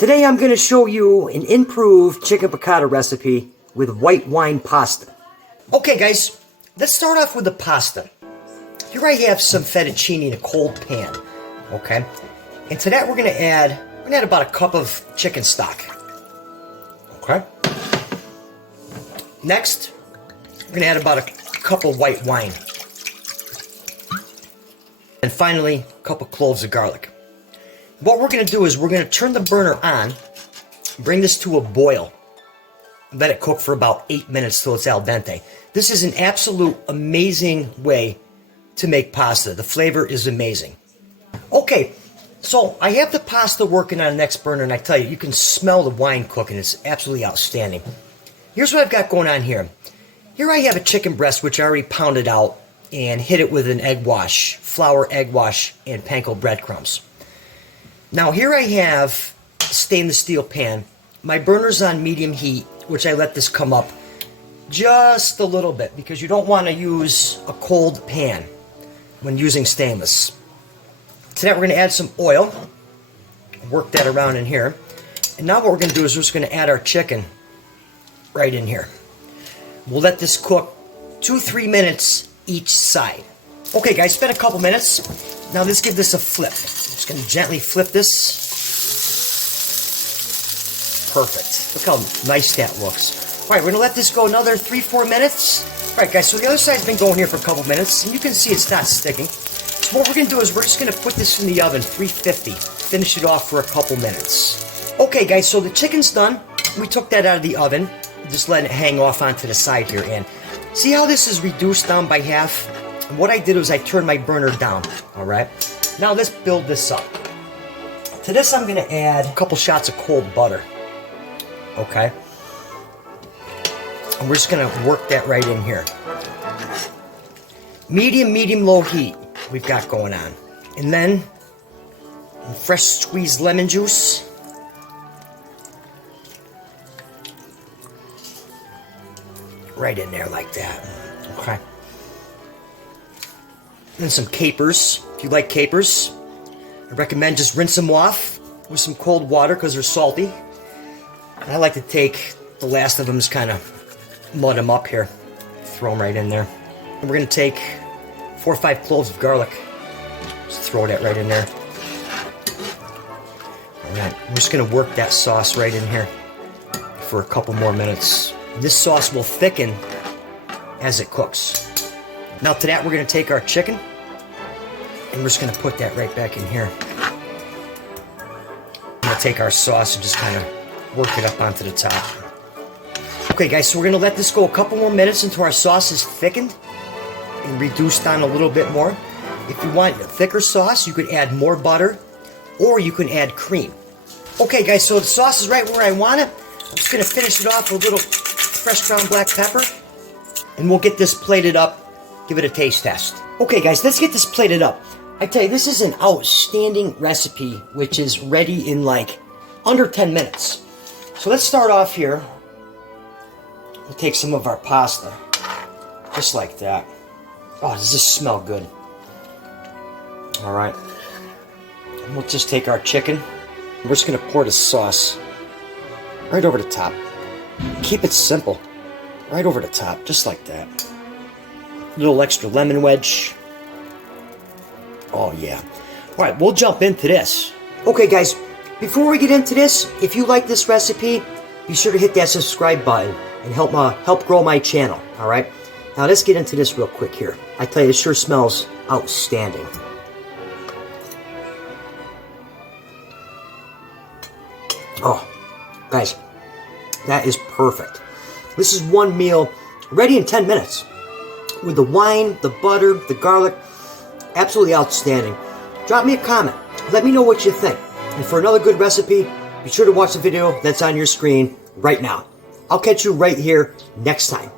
Today I'm going to show you an improved chicken piccata recipe with white wine pasta. Okay guys, let's start off with the pasta. Here I have some fettuccine in a cold pan, okay? And to that we're going to add about a cup of chicken stock, okay? Next, we're going to add about a cup of white wine. And finally, a couple cloves of garlic. What we're going to do is we're going to turn the burner on, bring this to a boil, and let it cook for about 8 minutes till it's al dente. This is an absolute amazing way to make pasta. The flavor is amazing. Okay, so I have the pasta working on the next burner, and I tell you, you can smell the wine cooking. It's absolutely outstanding. Here's what I've got going on here. Here I have a chicken breast, which I already pounded out and hit it with an egg wash, flour, egg wash, and panko breadcrumbs. Now here I have a stainless steel pan. My burner's on medium heat, which I let this come up just a little bit because you don't want to use a cold pan when using stainless. To that we're going to add some oil, work that around in here. And now what we're going to do is we're just going to add our chicken right in here. We'll let this cook 2-3 minutes each side. Okay guys, it's been a couple minutes. Now let's give this a flip. Just going to gently flip this. Perfect. Look how nice that looks. Alright, we're going to let this go another 3-4 minutes. Alright guys, so the other side's been going here for a couple minutes, and you can see it's not sticking. So what we're going to do is we're just going to put this in the oven, 350. Finish it off for a couple minutes. Okay guys, so the chicken's done. We took that out of the oven. Just letting it hang off onto the side here. And see how this is reduced down by half? And what I did was I turned my burner down. Alright. Now let's build this up. To this I'm going to add a couple shots of cold butter. Okay. And we're just going to work that right in here. Medium, low heat we've got going on. And then fresh squeezed lemon juice. Right in there like that. Okay. And some capers. If you like capers, I recommend just rinse them off with some cold water because they're salty. And I like to take the last of them, just kind of mud them up here. Throw them right in there. And we're going to take 4 or 5 cloves of garlic. Just throw that right in there. Alright, we're just going to work that sauce right in here for a couple more minutes. This sauce will thicken as it cooks. Now to that we're going to take our chicken and we're just going to put that right back in here. I'm going to take our sauce and just kind of work it up onto the top. Okay guys, so we're going to let this go a couple more minutes until our sauce is thickened and reduced down a little bit more. If you want a thicker sauce, you could add more butter or you can add cream. Okay guys, so the sauce is right where I want it. I'm just going to finish it off with a little fresh ground black pepper. And we'll get this plated up, give it a taste test. Okay guys, let's get this plated up. I tell you, this is an outstanding recipe, which is ready in like under 10 minutes. So let's start off here. We'll take some of our pasta, just like that. Oh, does this smell good? All right. And we'll just take our chicken. We're just going to pour the sauce right over the top. Keep it simple. Right over the top, just like that. A little extra lemon wedge. Oh yeah. Alright, we'll jump into this. Okay guys, before we get into this, if you like this recipe, be sure to hit that subscribe button and help grow my channel. Alright? Now let's get into this real quick here. I tell you, it sure smells outstanding. Oh, guys. That is perfect. This is one meal ready in 10 minutes. With the wine, the butter, the garlic. Absolutely outstanding. Drop me a comment. Let me know what you think. And for another good recipe, be sure to watch the video that's on your screen right now. I'll catch you right here next time.